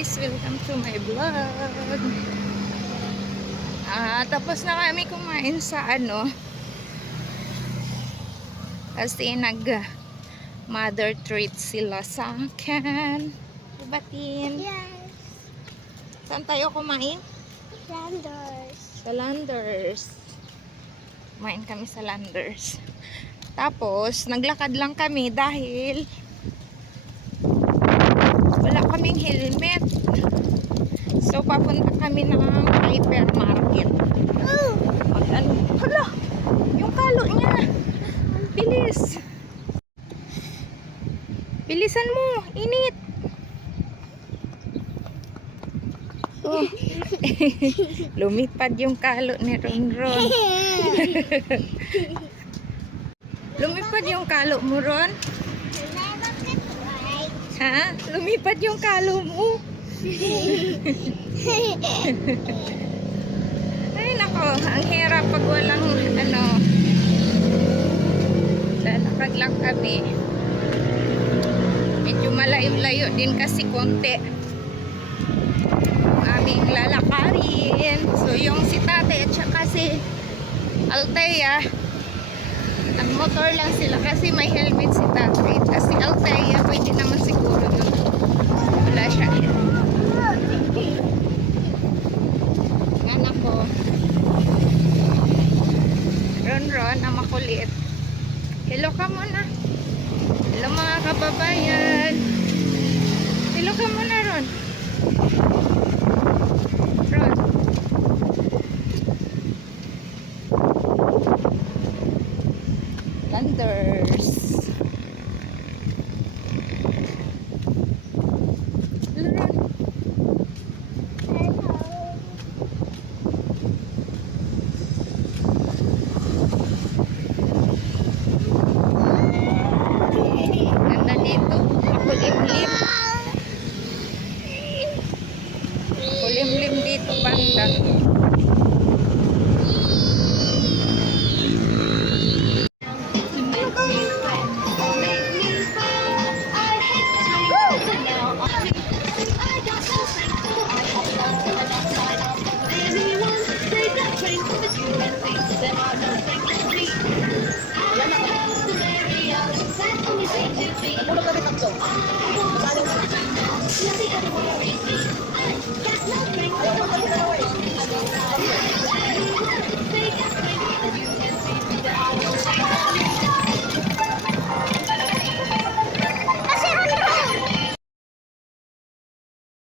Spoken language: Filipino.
guys! Welcome to my vlog. Tapos na kami kumain sa kasi mother treat sila sa akin. Diba, Tin? Yes. Saan tayo kumain? Landers. Sa Landers. Kumain kami sa Landers. Tapos, naglakad lang kami dahil wala kaming helmet. So, papunta kami ng hypermarket. Hala! Yung kalo niya! Bilis! Bilisan mo! Init! Oh. Lumipad yung kalo ni Ronron. Lumipad yung kalo mo, Ron? Ha? Lumipad yung kalo mo? Ay nako, ang hirap pag walang lalakad lang kami. Medyo malayo-layo din kasi konti aming lalakarin. So yung si tate at saka si Althea, ang motor lang sila kasi may helmet si tate. Kasi Althea pwede naman siguro yun, wala siya. Anak ko Ron ang makulit. Hello ka muna. Hello mga kababayan. Hello ka muna, Ron. Landers. Ganda dito. Makulimlim. Makulimlim dito, banda.